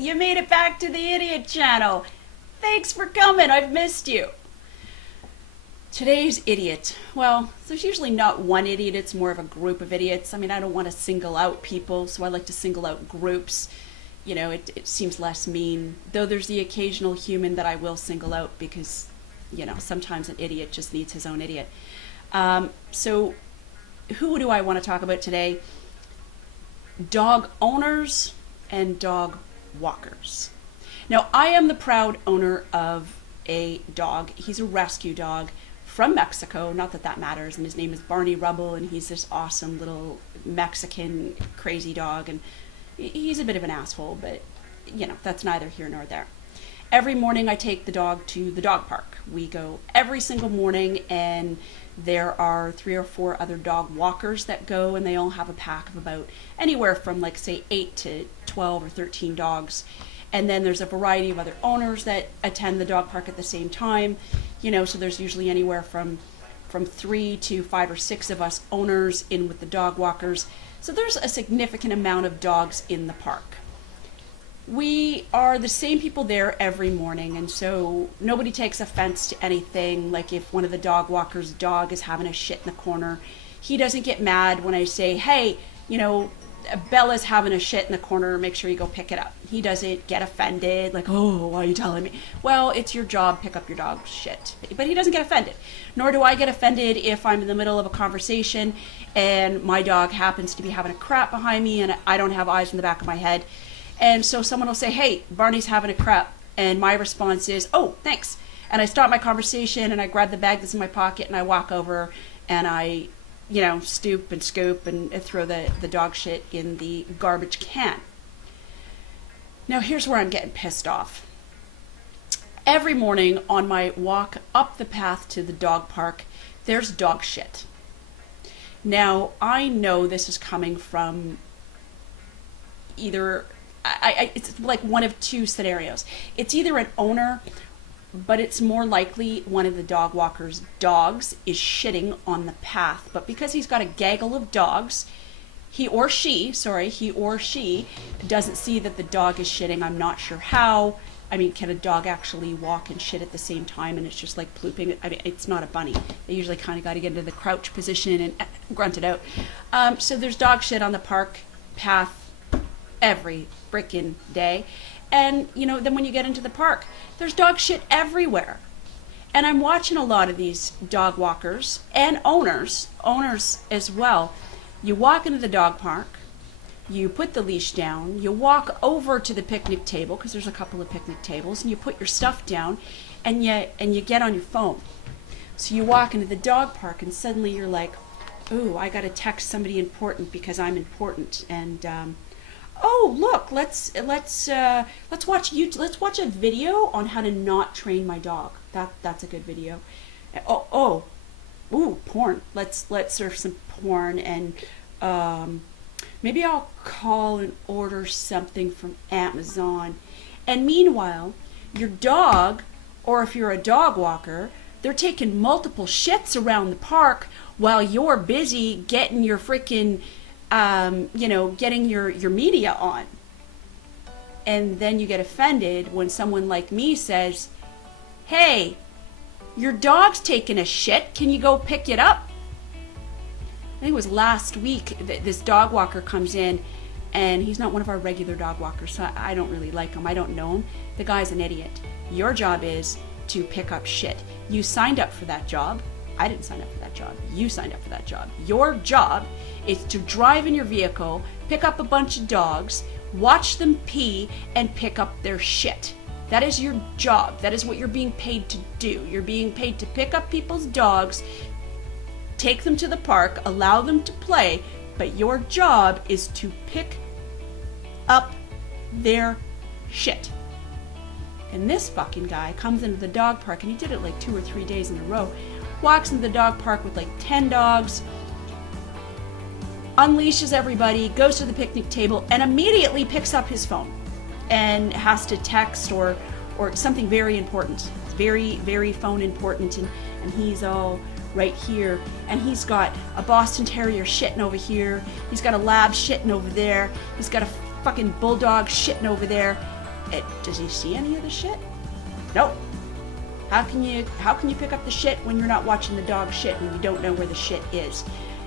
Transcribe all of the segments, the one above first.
you made it back to the Idiot Channel. Thanks for coming. I've missed you. Today's idiot. Well, there's usually not one idiot. It's more of a group of idiots. I mean, I don't want to single out people, so I like to single out groups. You know, it seems less mean. Though there's the occasional human that I will single out because, you know, sometimes an idiot just needs his own idiot. So who do I want to talk about today? Dog owners and dog walkers. Now, I am the proud owner of a dog. He's a rescue dog from Mexico. Not that that matters. And his name is Barney Rubble, and he's this awesome little Mexican crazy dog. And he's a bit of an asshole, but, you know, that's neither here nor there. Every morning I take the dog to the dog park. We go every single morning, and there are 3 or 4 other dog walkers that go, and they all have a pack of about anywhere from, like, say 8 to 12 or 13 dogs. And then there's a variety of other owners that attend the dog park at the same time, you know, so there's usually anywhere from 3 to 5 or 6 of us owners in with the dog walkers. So there's a significant amount of dogs in the park. We are the same people there every morning, and so nobody takes offense to anything. Like if one of the dog walkers' dog is having a shit in the corner, he doesn't get mad when I say, hey, you know, Bella's having a shit in the corner, make sure you go pick it up. He doesn't get offended, like, oh, why are you telling me? Well, it's your job, pick up your dog's shit. But he doesn't get offended. Nor do I get offended if I'm in the middle of a conversation and my dog happens to be having a crap behind me and I don't have eyes in the back of my head. And so someone will say, hey, Barney's having a crap. And my response is, oh, thanks. And I start my conversation and I grab the bag that's in my pocket and I walk over and I, you know, stoop and scoop and throw the dog shit in the garbage can. Now here's where I'm getting pissed off. Every morning on my walk up the path to the dog park, there's dog shit. Now I know this is coming from either, it's like one of 2 scenarios. It's either an owner, but it's more likely one of the dog walker's dogs is shitting on the path. But because he's got a gaggle of dogs, he or she doesn't see that the dog is shitting. I'm not sure how. I mean, can a dog actually walk and shit at the same time and it's just like plooping? I mean, it's not a bunny. They usually kind of got to get into the crouch position and grunt it out. So there's dog shit on the park path every frickin' day. And, you know, then when you get into the park, there's dog shit everywhere. And I'm watching a lot of these dog walkers and owners as well. You walk into the dog park, you put the leash down, you walk over to the picnic table, because there's a couple of picnic tables, and you put your stuff down, and you get on your phone. So you walk into the dog park, and suddenly you're like, ooh, I got to text somebody important because I'm important. And oh, look, let's watch a video on how to not train my dog. That's a good video. Ooh, porn. Let's surf some porn, and maybe I'll call and order something from Amazon. And meanwhile, your dog, or if you're a dog walker, they're taking multiple shits around the park while you're busy getting your freaking getting your media on. And then you get offended when someone like me says, hey, your dog's taking a shit, can you go pick it up? I think it was last week that this dog walker comes in, and he's not one of our regular dog walkers, so I don't really like him. I don't know him. The guy's an idiot. Your job is to pick up shit. You signed up for that job. I didn't sign up for that job. You signed up for that job. Your job is to drive in your vehicle, pick up a bunch of dogs, watch them pee, and pick up their shit. That is your job. That is what you're being paid to do. You're being paid to pick up people's dogs, take them to the park, allow them to play, but your job is to pick up their shit. And this fucking guy comes into the dog park, and he did it like 2 or 3 days in a row, walks into the dog park with like 10 dogs, unleashes everybody, goes to the picnic table, and immediately picks up his phone and has to text or something very important. It's very, very phone important, and he's all right here, and he's got a Boston Terrier shitting over here, he's got a lab shitting over there, he's got a fucking bulldog shitting over there, Does he see any of the shit? Nope. How can you pick up the shit when you're not watching the dog shit, when you don't know where the shit is?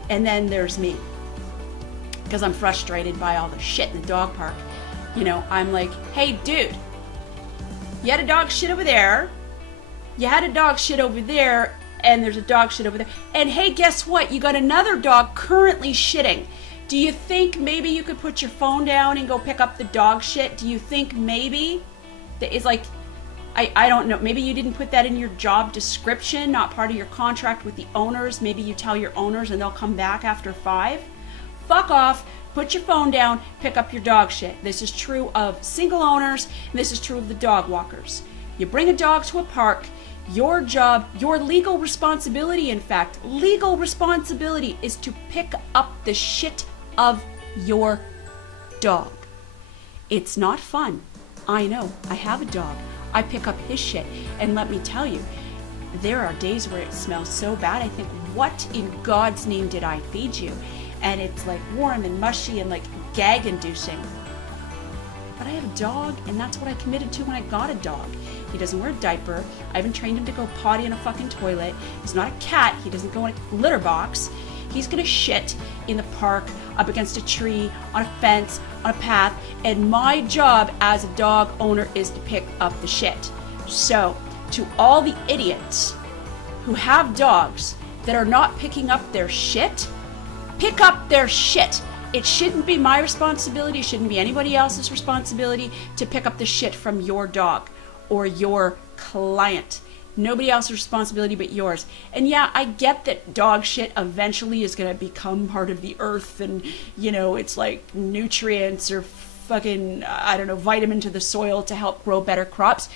And then there's me, because I'm frustrated by all the shit in the dog park. You know, I'm like, hey dude, you had a dog shit over there, you had a dog shit over there, and there's a dog shit over there, and hey, guess what, you got another dog currently shitting. Do you think maybe you could put your phone down and go pick up the dog shit? Do you think maybe that is like, I don't know, maybe you didn't put that in your job description, not part of your contract with the owners. Maybe you tell your owners and they'll come back after 5. Fuck off, put your phone down, pick up your dog shit. This is true of single owners, and this is true of the dog walkers. You bring a dog to a park, your job, your legal responsibility, in fact, legal responsibility is to pick up the shit of your dog. It's not fun. I know, I have a dog. I pick up his shit, and let me tell you, there are days where it smells so bad, I think, what in God's name did I feed you? And it's like warm and mushy and like gag inducing. But I have a dog, and that's what I committed to when I got a dog. He doesn't wear a diaper. I haven't trained him to go potty in a fucking toilet. He's not a cat. He doesn't go in a litter box. He's gonna shit in the park, up against a tree, on a fence, on a path, and my job as a dog owner is to pick up the shit. So, to all the idiots who have dogs that are not picking up their shit, pick up their shit. It shouldn't be my responsibility, it shouldn't be anybody else's responsibility to pick up the shit from your dog or your client. Nobody else's responsibility but yours. And yeah, I get that dog shit eventually is going to become part of the earth and, you know, it's like nutrients or fucking, I don't know, vitamin to the soil to help grow better crops.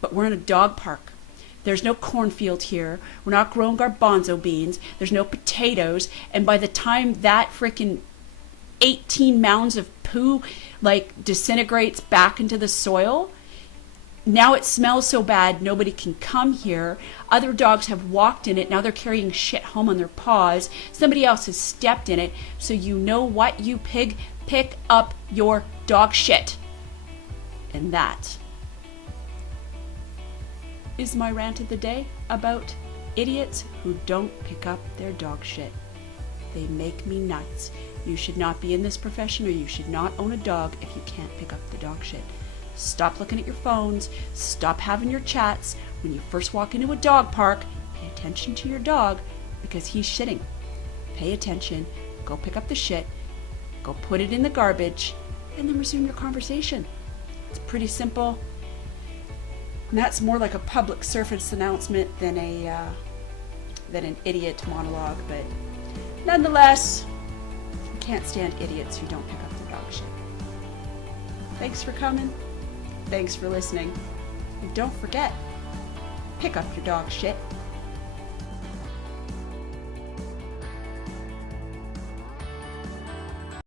But we're in a dog park. There's no cornfield here. We're not growing garbanzo beans. There's no potatoes. And by the time that freaking 18 mounds of poo like disintegrates back into the soil, now it smells so bad nobody can come here. Other dogs have walked in it. Now they're carrying shit home on their paws. Somebody else has stepped in it. So you know what, you pig? Pick up your dog shit. And that is my rant of the day about idiots who don't pick up their dog shit. They make me nuts. You should not be in this profession, or you should not own a dog if you can't pick up the dog shit. Stop looking at your phones. Stop having your chats. When you first walk into a dog park, pay attention to your dog because he's shitting. Pay attention. Go pick up the shit. Go put it in the garbage, and then resume your conversation. It's pretty simple. And that's more like a public service announcement than an idiot monologue. But nonetheless, I can't stand idiots who don't pick up their dog shit. Thanks for coming. Thanks for listening. And don't forget, pick up your dog shit.